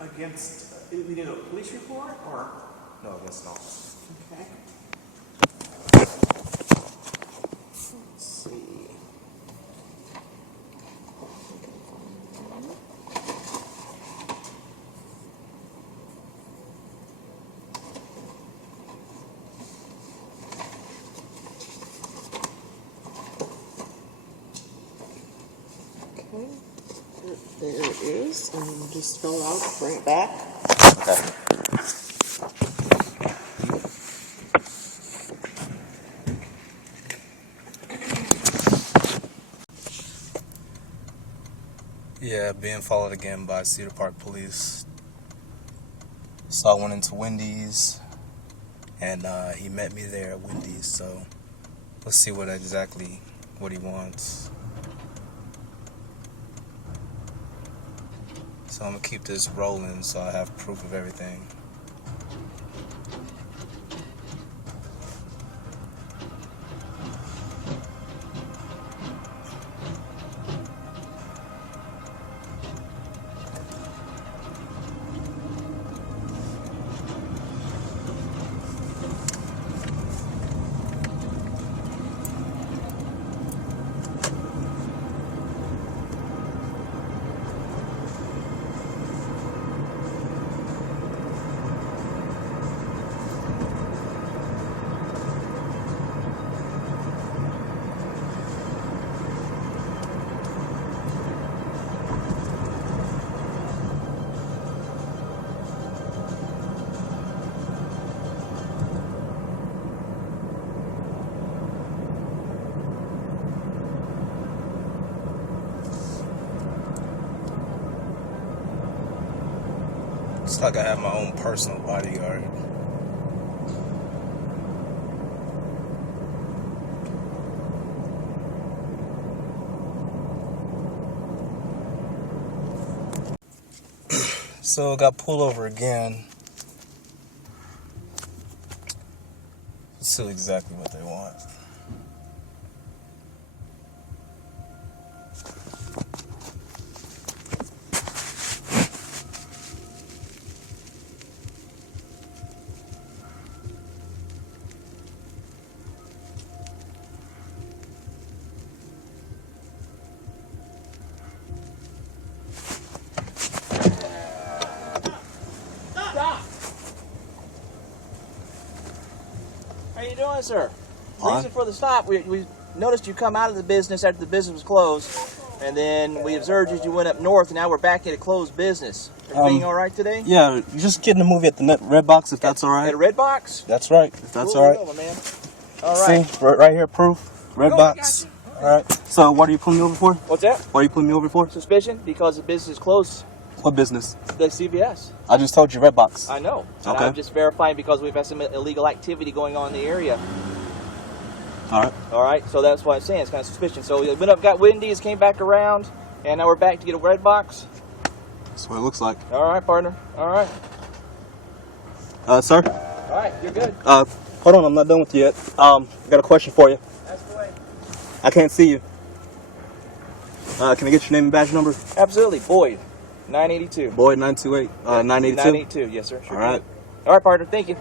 Against, we need a police report or? No, against an officer. Okay. Let's see. Okay. There it is, and just fill it out, bring it back. Okay. Yeah, being followed again by Cedar Park Police. So I went into Wendy's, and he met me there at Wendy's. So let's see what he wants. So I'm gonna keep this rolling so I have proof of everything. It's like I have my own personal bodyguard. So I got pulled over again. Let's see exactly what they want. How you doing, sir? Fine. Reason for the stop, we noticed you come out of the business after the business was closed, and then we observed as you went up north, and now we're back at a closed business. Everything all right today? Yeah, you're just getting a movie at the Red Box, if that's all right. At a Red Box? That's right, if that's Cool, all right. over, man. All right. See, right here, proof, Red Cool, I Box. got you. All right. So what are you pulling me over for? What's that? What are you pulling me over for? Suspicion because the business is closed. What business? The CVS. I just told you Red Box. I know. And Okay. I'm just verifying because we've had some illegal activity going on in the area. All right. All right, so that's what I'm saying. It's kind of suspicion. So we went up, got Wendy's, came back around, and now we're back to get a Red Box. That's what it looks like. All right, partner. All right. Sir? All right, you're good. Hold on, I'm not done with you yet. I got a question for you. That's the way. I can't see you. Can I get your name and badge number? Absolutely. Boyd, 982. Boyd 928. 982? 982, yes, sir. Sure. All right. All right, partner. Thank you.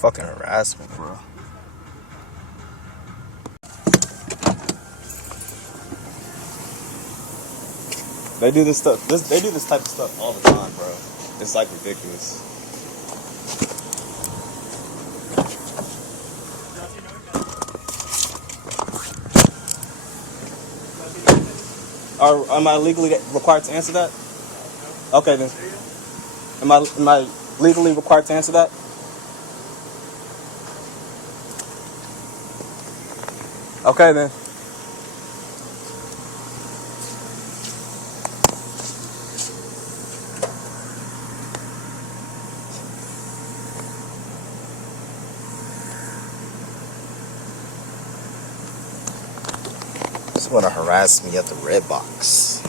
Fucking harassment, bro. They do this stuff. They do this type of stuff all the time, bro. It's like ridiculous. Am I legally required to answer that? Okay then. Am I legally required to answer that? Okay then. Just want to harass me at the Red Box.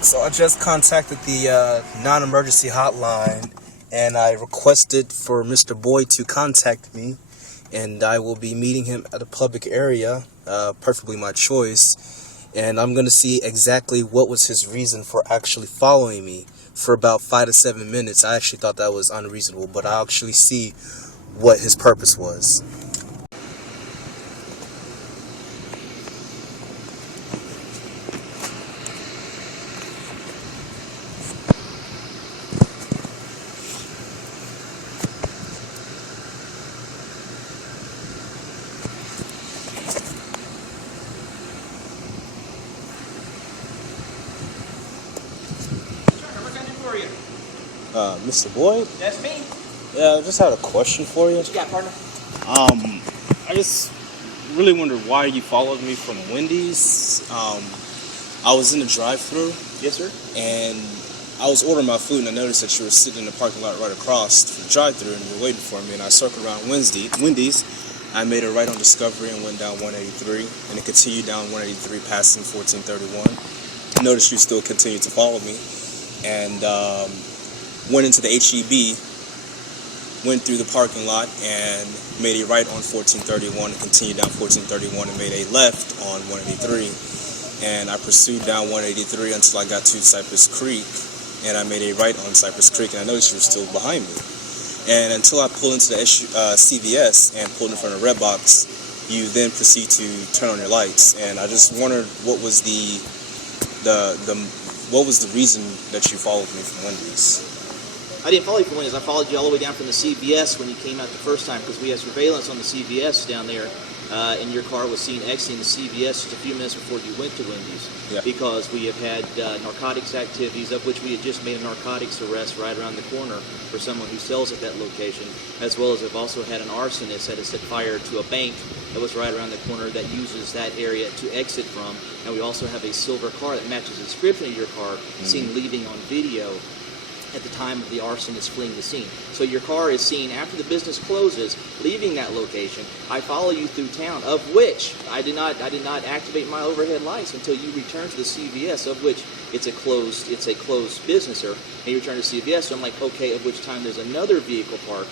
So I just contacted the non-emergency hotline, and I requested for Mr. Boyd to contact me, and I will be meeting him at a public area, perfectly my choice, and I'm going to see exactly what was his reason for actually following me for about 5 to 7 minutes. I actually thought that was unreasonable, but I'll actually see what his purpose was. What can I do for you? Mr. Boyd? That's me. Yeah, I just had a question for you. What you got, partner? I just really wondered why you followed me from Wendy's. I was in the drive-thru. Yes, sir. And I was ordering my food, and I noticed that you were sitting in the parking lot right across the drive-thru, and you were waiting for me. And I circled around Wendy's. I made a right on Discovery and went down 183, and it continued down 183, passing 1431. I noticed you still continued to follow me, and went into the HEB, went through the parking lot, and made a right on 1431, and continued down 1431, and made a left on 183. And I pursued down 183 until I got to Cypress Creek, and I made a right on Cypress Creek, and I noticed you were still behind me. And until I pulled into the CVS and pulled in front of Redbox, you then proceed to turn on your lights. And I just wondered what was what was the reason that you followed me from Wendy's? I didn't follow you from Wendy's. I followed you all the way down from the CVS when you came out the first time because we had surveillance on the CVS down there, and your car was seen exiting the CVS just a few minutes before you went to Wendy's. Yeah. Because we have had narcotics activities, of which we had just made a narcotics arrest right around the corner for someone who sells at that location, as well as have also had an arsonist that has set fire to a bank that was right around the corner that uses that area to exit from. And we also have a silver car that matches the description of your car, seen leaving on video at the time of the arsonist fleeing the scene. So your car is seen after the business closes, leaving that location. I follow you through town, of which I did not activate my overhead lights until you returned to the CVS, of which it's a closed business, sir. And you return to CVS, so I'm like, okay, of which time there's another vehicle parked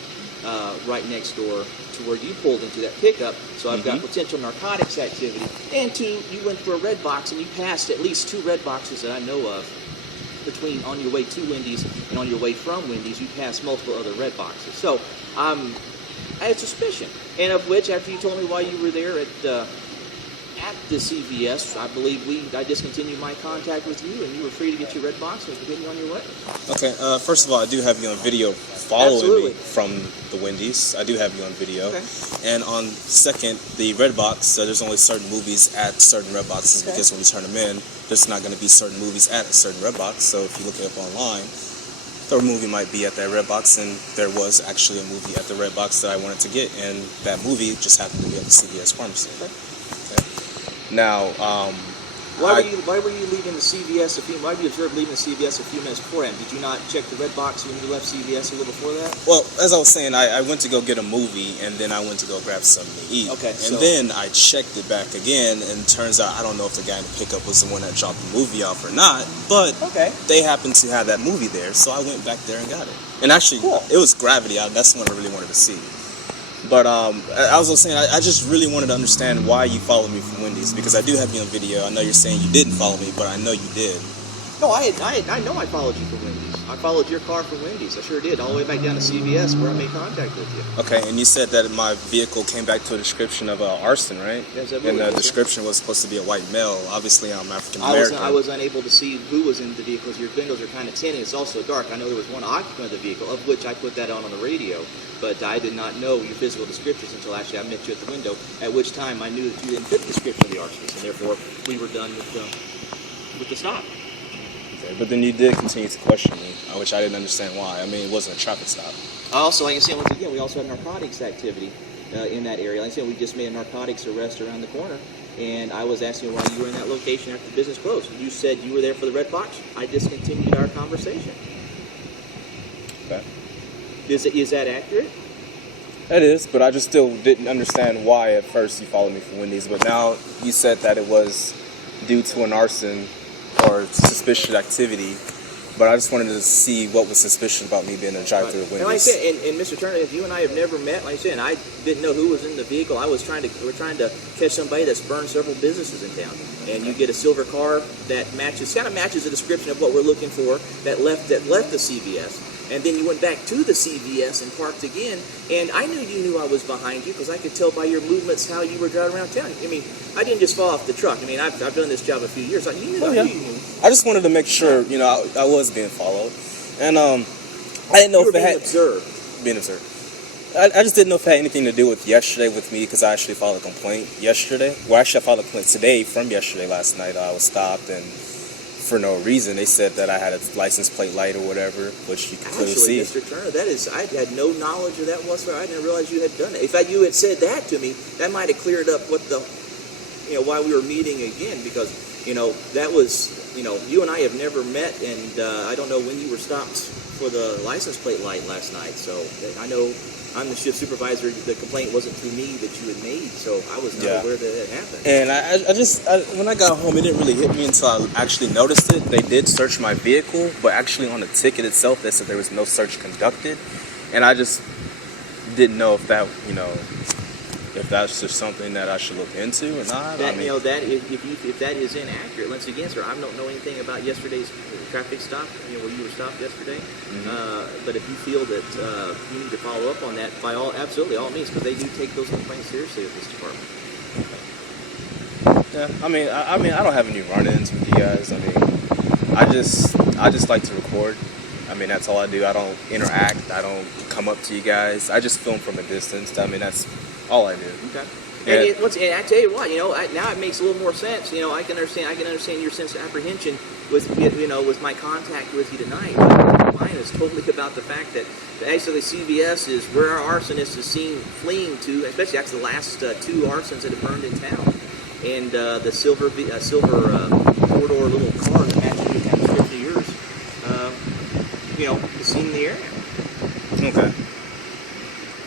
right next door to where you pulled into that pickup. So I've got potential narcotics activity. And two, you went for a red box and you passed at least 2 red boxes that I know of. Between on your way to Wendy's and on your way from Wendy's, you passed multiple other red boxes. So I had suspicion, and of which, after you told me why you were there at the CVS, I believe I discontinued my contact with you, and you were free to get your red box and continue on your way. Okay, first of all, I do have you on video following me from the Wendy's. I do have you on video. Okay. And on second, the red box, there's only certain movies at certain red boxes because when you turn them in, there's not going to be certain movies at a certain red box. So if you look it up online, the movie might be at that red box, and there was actually a movie at the red box that I wanted to get, and that movie just happened to be at the CVS pharmacy. Okay. Now, why were you leaving the CVS why were you observed leaving the CVS a few minutes beforehand? Did you not check the red box when you left CVS a little before that? Well, as I was saying, I went to go get a movie, and then I went to go grab something to eat. Okay. And then I checked it back again, and turns out I don't know if the guy in the pickup was the one that dropped the movie off or not, but they happened to have that movie there, so I went back there and got it. And actually, it was Gravity. That's the one I really wanted to see. But I was saying, I just really wanted to understand why you followed me from Wendy's, because I do have you on video. I know you're saying you didn't follow me, but I know you did. No, I know I followed you from Wendy's. I followed your car from Wendy's. I sure did, all the way back down to CVS where I made contact with you. Okay, and you said that my vehicle came back to a description of arson, right? Yes, and the description was supposed to be a white male. Obviously, I'm African American. I was unable to see who was in the vehicle. Your windows are kind of tinted. It's also dark. I know there was one occupant of the vehicle, of which I put that on the radio. But I did not know your physical descriptions until actually I met you at the window, at which time I knew that you didn't fit the description of the arsonist, and therefore we were done with the stop. Okay, but then you did continue to question me, which I didn't understand why. I mean, it wasn't a traffic stop. Also, like I said, once again, we also had narcotics activity in that area. Like I said, we just made a narcotics arrest around the corner, and I was asking why you were in that location after the business closed. You said you were there for the red box. I discontinued our conversation. Okay. Is that accurate? It is, but I just still didn't understand why at first you followed me from Wendy's. But now you said that it was due to an arson or suspicious activity but I just wanted to see what was suspicious about me being in a drive-through Right. at And like I Wendy's. said, and Mr. Turner, if you and I have never met, like I said, and I didn't know who was in the vehicle. We're trying to catch somebody that's burned several businesses in town. And you get a silver car that kind of matches the description of what we're looking for that left the CVS. And then you went back to the CVS and parked again. And I knew you knew I was behind you because I could tell by your movements how you were driving around town. I mean, I didn't just fall off the truck. I mean, I've done this job a few years. I knew you knew. I just wanted to make sure, I was being followed. And I didn't know You if were it had... being observed. Being observed. I just didn't know if it had anything to do with yesterday with me because I actually filed a complaint yesterday. Well, actually, I filed a complaint today from yesterday. Last night, I was stopped and for no reason. They said that I had a license plate light or whatever, which you can clearly see. Mr. Turner, I had no knowledge of that whatsoever. I didn't realize you had done it. If you had said that to me, that might have cleared up why we were meeting again, because, that was, you and I have never met, and I don't know when you were stopped for the license plate light last night. So I know I'm the shift supervisor. The complaint wasn't through me that you had made, so I was not aware that it happened. And I when I got home, it didn't really hit me until I actually noticed it. They did search my vehicle, but actually on the ticket itself, they said there was no search conducted. And I just didn't know if that, if that's just something that I should look into or not. If that is inaccurate, once again, sir, I don't know anything about yesterday's traffic stop, where you were stopped yesterday. Mm-hmm. But if you feel that you need to follow up on that, absolutely, all means, because they do take those complaints seriously at this department. Yeah, I mean, I don't have any run-ins with you guys. I mean, I just like to record. I mean, that's all I do. I don't interact. I don't come up to you guys. I just film from a distance. I mean, that's all I do. Okay. Yeah. And I tell you what, now it makes a little more sense. I can understand your sense of apprehension with my contact with you tonight. Mine is totally about the fact that actually CVS is where our arsonist is seen fleeing to, especially after the last two arsons that have burned in town. And the silver four-door little car that matches the kind of description of yours, is seen in the area. Okay.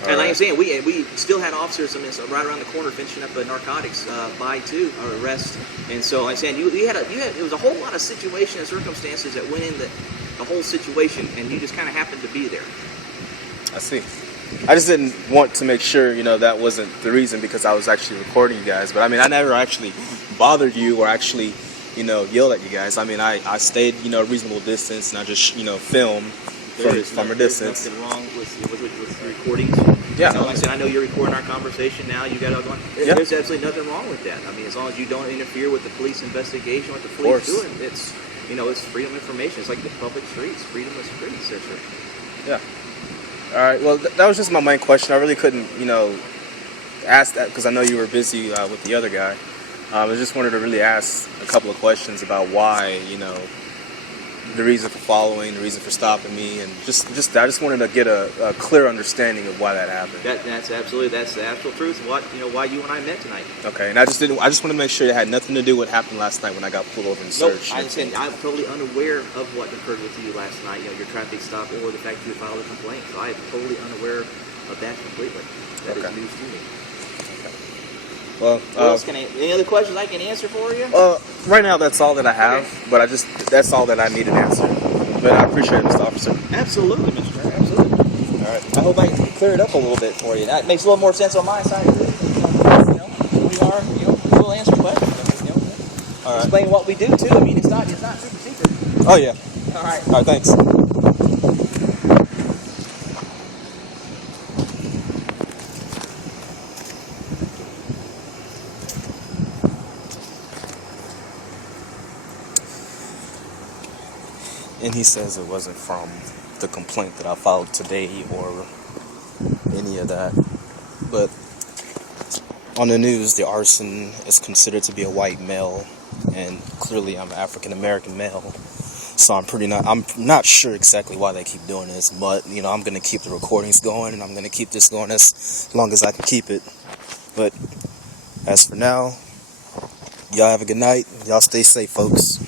And like I'm saying, we still had officers right around the corner finishing up a narcotics arrest. And so like I'm saying, it was a whole lot of situation and circumstances that went in the whole situation, and you just kind of happened to be there. I see. I just didn't want to make sure, that wasn't the reason because I was actually recording you guys. But I mean, I never actually bothered you or actually, yelled at you guys. I mean, I stayed, a reasonable distance and I just, filmed from a distance. There's nothing wrong with the recordings. Yeah. Like I said, I know you're recording our conversation now. You got it all going. Yeah. There's absolutely nothing wrong with that. I mean, as long as you don't interfere with the police investigation, what the police doing, it's freedom of information. It's like the public streets, freedom of streets. That's right. Yeah. All right. Well, that was just my main question. I really couldn't, ask that because I know you were busy with the other guy. I just wanted to really ask a couple of questions about why, the reason for following, the reason for stopping me, and I just wanted to get a clear understanding of why that happened. That's the actual truth. Why you and I met tonight. Okay, and I just want to make sure it had nothing to do with what happened last night when I got pulled over and searched. Nope, I'm totally unaware of what occurred with you last night. Your traffic stop or the fact you filed a complaint. So I am totally unaware of that completely. That is news to me. Well, any other questions I can answer for you? Right now that's all that I have, but that's all that I needed answered. But I appreciate it, Mr. Officer. Absolutely, Mr. Turner, absolutely. All right. I hope I can clear it up a little bit for you. That makes a little more sense on my side. We'll answer questions. All right. Explain what we do too. I mean, it's not super secret. Oh yeah. All right. All right. Thanks. And he says it wasn't from the complaint that I filed today or any of that. But on the news, the arson is considered to be a white male, and clearly I'm an African American male. So I'm not sure exactly why they keep doing this, but I'm gonna keep the recordings going, and I'm gonna keep this going as long as I can keep it. But as for now, y'all have a good night. Y'all stay safe, folks.